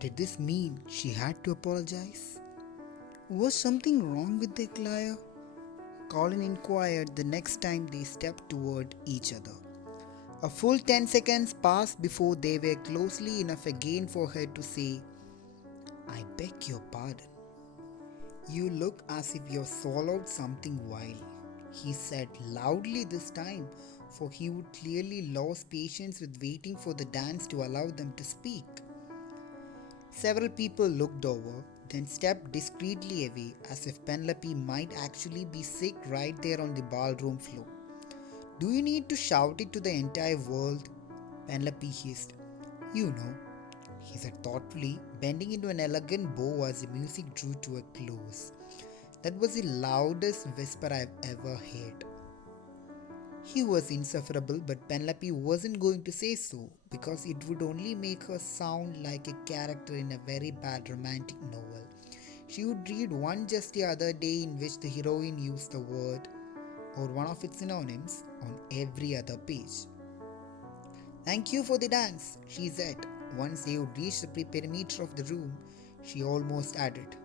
Did this mean she had to apologize? Was something wrong with the eclair? Colin inquired the next time they stepped toward each other. A full 10 seconds passed before they were closely enough again for her to say, I beg your pardon. You look as if you swallowed something vile, he said loudly this time, for he would clearly lost patience with waiting for the dance to allow them to speak. Several people looked over, then stepped discreetly away as if Penelope might actually be sick right there on the ballroom floor. Do you need to shout it to the entire world? Penelope hissed. You know, he said thoughtfully, bending into an elegant bow as the music drew to a close. That was the loudest whisper I've ever heard. He was insufferable, but Penelope wasn't going to say so because it would only make her sound like a character in a very bad romantic novel. She would read one just the other day in which the heroine used the word or one of its synonyms on every other page. Thank you for the dance, she said. Once they would reach the perimeter of the room, she almost added,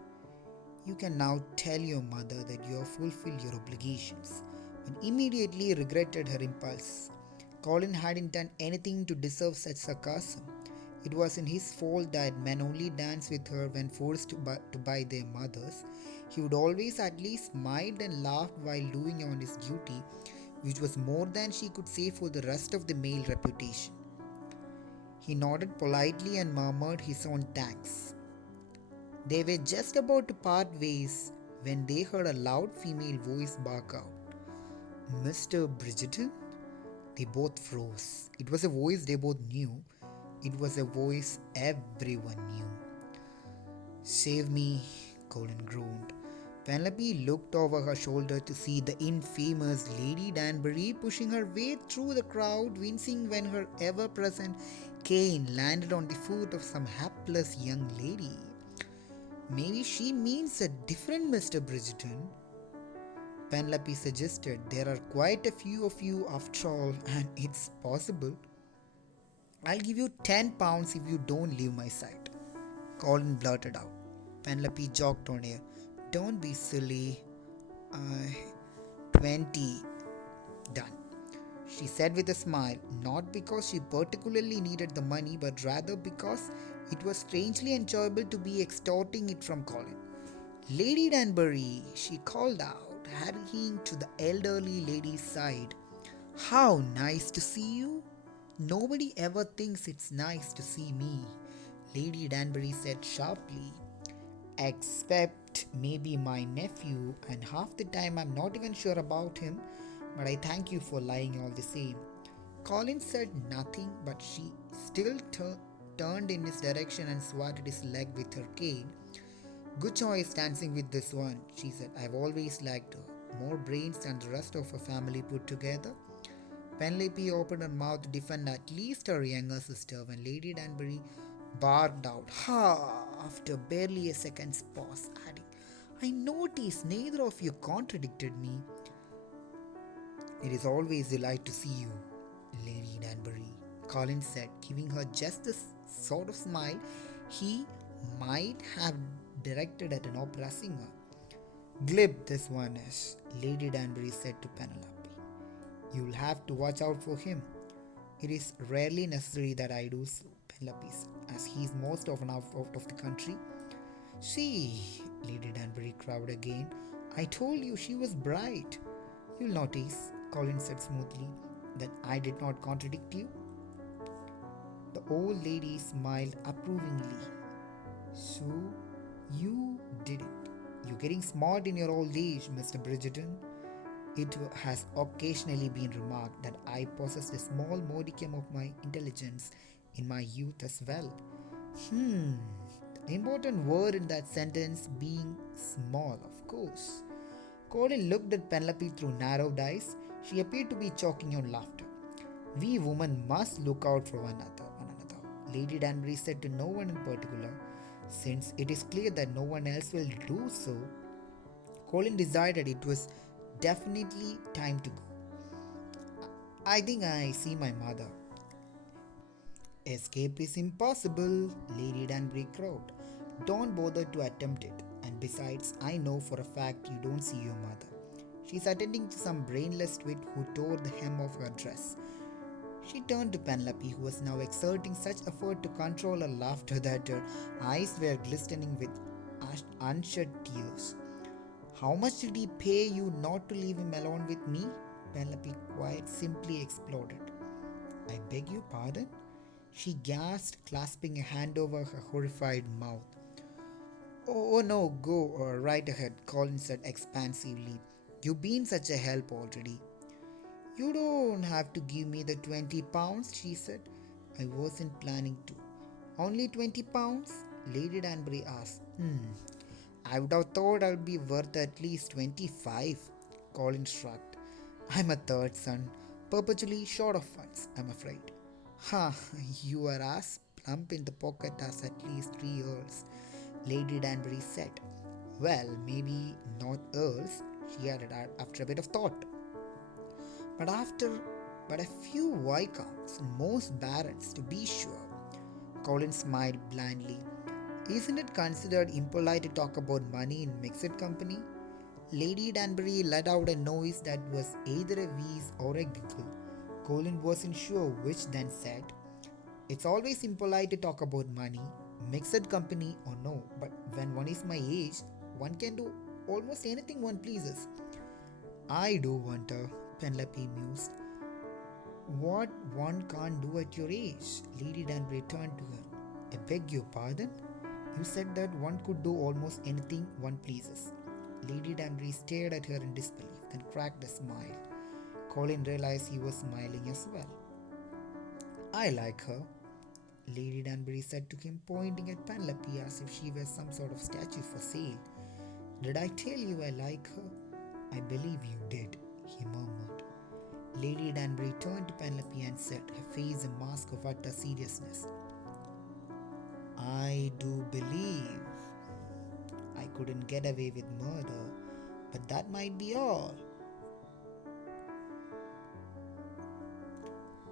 You can now tell your mother that you have fulfilled your obligations, but immediately regretted her impulse. Colin hadn't done anything to deserve such sarcasm. It wasn't his fault that men only dance with her when forced to buy their mothers. He would always at least smile and laugh while doing on his duty, which was more than she could say for the rest of the male reputation. He nodded politely and murmured his own thanks. They were just about to part ways when they heard a loud female voice bark out, Mr. Bridgerton? They both froze. It was a voice they both knew. It was a voice everyone knew. Save me, Colin groaned. Penelope looked over her shoulder to see the infamous Lady Danbury pushing her way through the crowd, wincing when her ever-present cane landed on the foot of some hapless young lady. Maybe she means a different Mr. Bridgerton. Penelope suggested there are quite a few of you after all, and it's possible. I'll give you £10 if you don't leave my side, Colin blurted out. Penelope jogged on air. Don't be silly. 20. Done, she said with a smile, not because she particularly needed the money, but rather because it was strangely enjoyable to be extorting it from Colin. Lady Danbury, she called out, hurrying to the elderly lady's side. How nice to see you. Nobody ever thinks it's nice to see me, Lady Danbury said sharply. Except maybe my nephew, and half the time I'm not even sure about him, but I thank you for lying all the same. Colin said nothing, but she still turned in his direction and swatted his leg with her cane. Good choice dancing with this one, she said. I've always liked her. More brains than the rest of her family put together. Penelope opened her mouth to defend at least her younger sister when Lady Danbury barked out, Ha! After barely a second's pause, adding, I noticed neither of you contradicted me. It is always a delight to see you, Lady Danbury, Colin said, giving her just the sort of smile he might have directed at an opera singer. Glib this one is, Lady Danbury said to Penelope. You'll have to watch out for him. It is rarely necessary that I do so, Penelope said, as he is most often out of the country. See, Lady Danbury crowed again. I told you she was bright. You'll notice, Colin said smoothly, that I did not contradict you. The old lady smiled approvingly. So, you did it. You're getting smart in your old age, Mr. Bridgerton. It has occasionally been remarked that I possessed a small modicum of my intelligence in my youth as well. The important word in that sentence being small, of course. Colin looked at Penelope through narrowed eyes. She appeared to be choking on laughter. We women must look out for one another. Lady Danbury said to no one in particular, since it is clear that no one else will do so. Colin decided it was definitely time to go. I think I see my mother. Escape is impossible, Lady Danbury crowed. Don't bother to attempt it. And besides, I know for a fact you don't see your mother. She's attending to some brainless twit who tore the hem of her dress. She turned to Penelope, who was now exerting such effort to control her laughter that her eyes were glistening with unshed tears. How much did he pay you not to leave him alone with me? Penelope quite simply exploded. I beg your pardon? She gasped, clasping a hand over her horrified mouth. Oh no, go right ahead, Colin said expansively. You've been such a help already. You don't have to give me the £20, she said. I wasn't planning to. Only £20? Lady Danbury asked. I would have thought I'd be worth at least 25. Colin shrugged. I'm a third son, perpetually short of funds, I'm afraid. Ha, you are as plump in the pocket as at least 3 years, Lady Danbury said. Well, maybe not earls, she added after a bit of thought. But after but a few viscounts and most barons, to be sure. Colin smiled blandly. Isn't it considered impolite to talk about money in mixed company? Lady Danbury let out a noise that was either a wheeze or a giggle. Colin wasn't sure which, then said, It's always impolite to talk about money, mixed company or no, but when one is my age, one can do almost anything one pleases. I do wonder, Penelope mused, what one can't do at your age. Lady Danbury turned to her. I beg your pardon? You said that one could do almost anything one pleases. Lady Danbury stared at her in disbelief, then cracked a smile. Colin realized he was smiling as well. I like her, Lady Danbury said to him, pointing at Penelope as if she were some sort of statue for sale. Did I tell you I like her? I believe you did, he murmured. Lady Danbury turned to Penelope and said, her face a mask of utter seriousness. I do believe I couldn't get away with murder, but that might be all.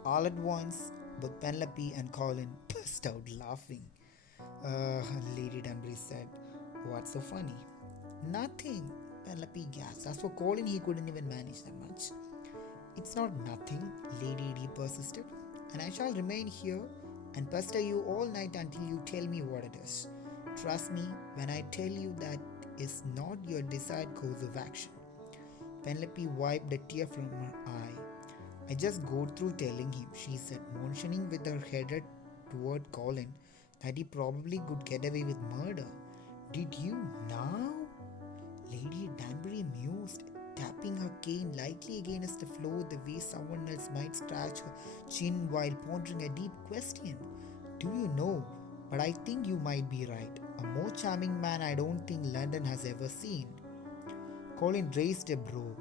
All at once, both Penelope and Colin burst out laughing. Lady Danbury said, What's so funny? Nothing, Penelope gasped. As for Colin, he couldn't even manage that much. It's not nothing, Lady D persisted, and I shall remain here and pester you all night until you tell me what it is. Trust me when I tell you that is not your desired course of action. Penelope wiped a tear from her eye. I just go through telling him, she said, motioning with her head toward Colin that he probably could get away with murder. Did you now? Lady Danbury mused, tapping her cane lightly against the floor the way someone else might scratch her chin while pondering a deep question. Do you know, but I think you might be right. A more charming man I don't think London has ever seen. Colin raised a brow.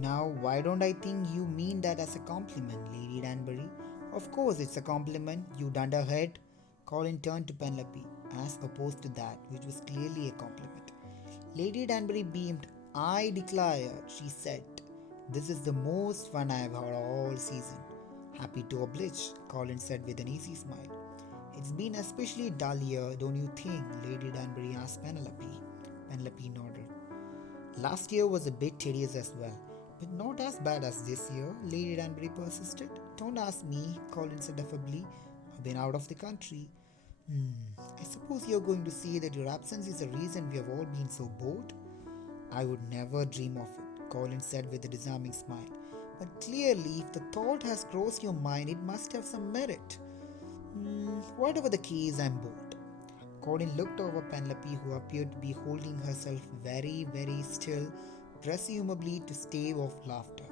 Now, why don't I think you mean that as a compliment, Lady Danbury? Of course it's a compliment, you dunderhead. Colin turned to Penelope, as opposed to that, which was clearly a compliment. Lady Danbury beamed. I declare, she said, this is the most fun I have had all season. Happy to oblige, Colin said with an easy smile. It's been especially dull here, don't you think? Lady Danbury asked Penelope. Penelope nodded. Last year was a bit tedious as well, but not as bad as this year, Lady Danbury persisted. Don't ask me, Colin said affably. I've been out of the country. I suppose you're going to say that your absence is the reason we have all been so bored? I would never dream of it, Colin said with a disarming smile. But clearly, if the thought has crossed your mind, it must have some merit. Whatever the case, I'm bored. Colin looked over Penelope, who appeared to be holding herself very, very still, presumably to stave off laughter.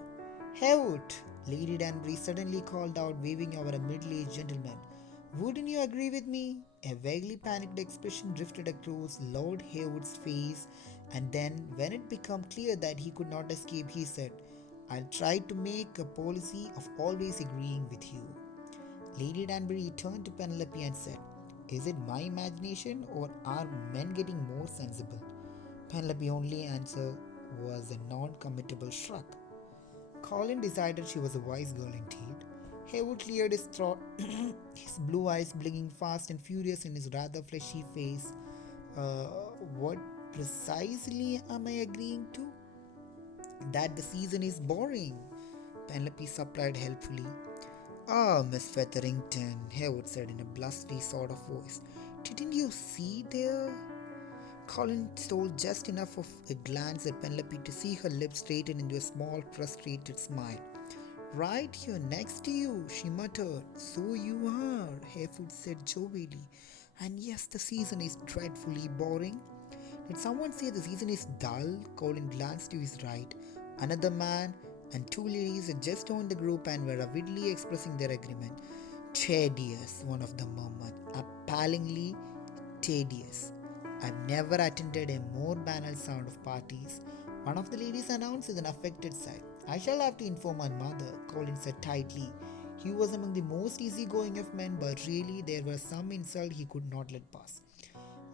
Haywood, Lady Danbury suddenly called out, waving over a middle-aged gentleman. Wouldn't you agree with me? A vaguely panicked expression drifted across Lord Haywood's face, and then, when it became clear that he could not escape, he said, I'll try to make a policy of always agreeing with you. Lady Danbury turned to Penelope and said, Is it my imagination or are men getting more sensible? Penelope's only answer was a non-committable shrug. Colin decided she was a wise girl indeed. Haywood cleared his throat, his blue eyes blinking fast and furious in his rather fleshy face. Uh, what precisely am I agreeing to? That the season is boring, Penelope supplied helpfully. Ah, Miss Featherington, Haywood said in a blustery sort of voice. Didn't you see there? Colin stole just enough of a glance at Penelope to see her lips straighten into a small, frustrated smile. Right here next to you, she muttered. So you are, Haywood said jovially. And yes, the season is dreadfully boring. Did someone say the season is dull? Colin glanced to his right. Another man and two ladies had just joined the group and were avidly expressing their agreement. Tedious, one of them murmured. Appallingly tedious. I've never attended a more banal sound of parties. One of the ladies announced with an affected sigh. I shall have to inform my mother, Colin said tightly. He was among the most easygoing of men, but really there was some insult he could not let pass.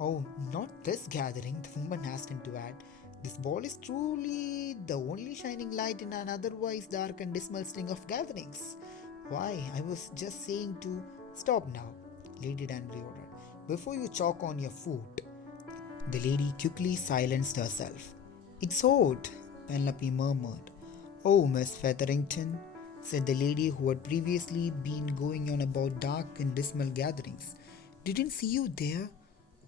Oh, not this gathering, the woman hastened to add. This ball is truly the only shining light in an otherwise dark and dismal string of gatherings. Why, I was just saying to stop now, Lady Danbury ordered, before you choke on your food. The lady quickly silenced herself. It's odd, Penelope murmured. Oh, Miss Featherington, said the lady who had previously been going on about dark and dismal gatherings. Didn't see you there.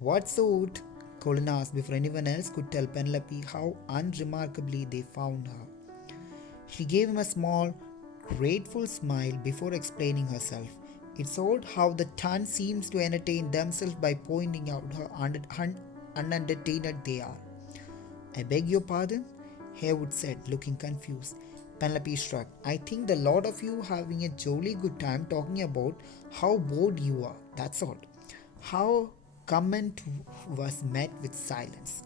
What's odd? Colin asked before anyone else could tell Penelope how unremarkably they found her. She gave him a small, grateful smile before explaining herself. It's odd how the ton seems to entertain themselves by pointing out how unentertained they are. I beg your pardon? Haywood said, looking confused. Penelope shrugged. I think the lot of you having a jolly good time talking about how bored you are. That's all. How comment was met with silence.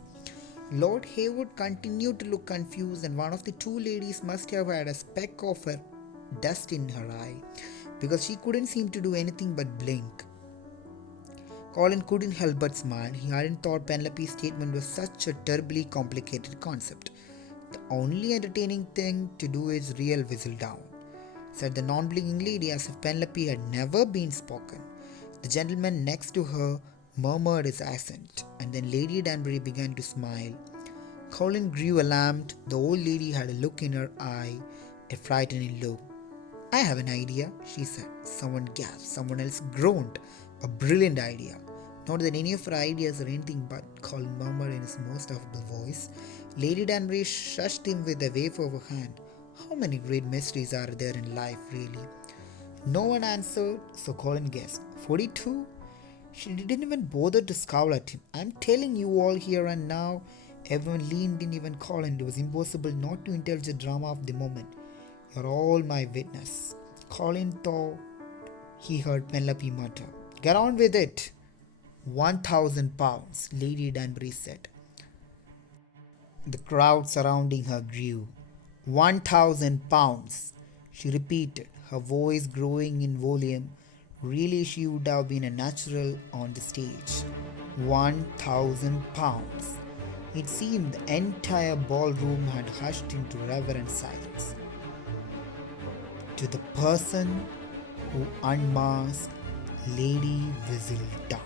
Lord Haywood continued to look confused, and one of the two ladies must have had a speck of her dust in her eye, because she couldn't seem to do anything but blink. Colin couldn't help but smile. He hadn't thought Penelope's statement was such a terribly complicated concept. The only entertaining thing to do is real Whistledown, said the non-blinking lady as if Penelope had never been spoken. The gentleman next to her murmured his assent, and then Lady Danbury began to smile. Colin grew alarmed. The old lady had a look in her eye, a frightening look. I have an idea, she said. Someone gasped. Someone else groaned. A brilliant idea. Not that any of her ideas are anything but, Colin murmured in his most affable voice. Lady Danbury shushed him with a wave of her hand. How many great mysteries are there in life, really? No one answered, so Colin guessed. 42? She didn't even bother to scowl at him. I'm telling you all here and now. Everyone leaned in, even Colin. It was impossible not to indulge the drama of the moment. You're all my witness. Colin thought he heard Penelope mutter. Get on with it. £1,000, Lady Danbury said. The crowd surrounding her grew. £1,000, she repeated, her voice growing in volume. Really, she would have been a natural on the stage. £1,000. It seemed the entire ballroom had hushed into reverent silence. To the person who unmasked Lady Whistledown.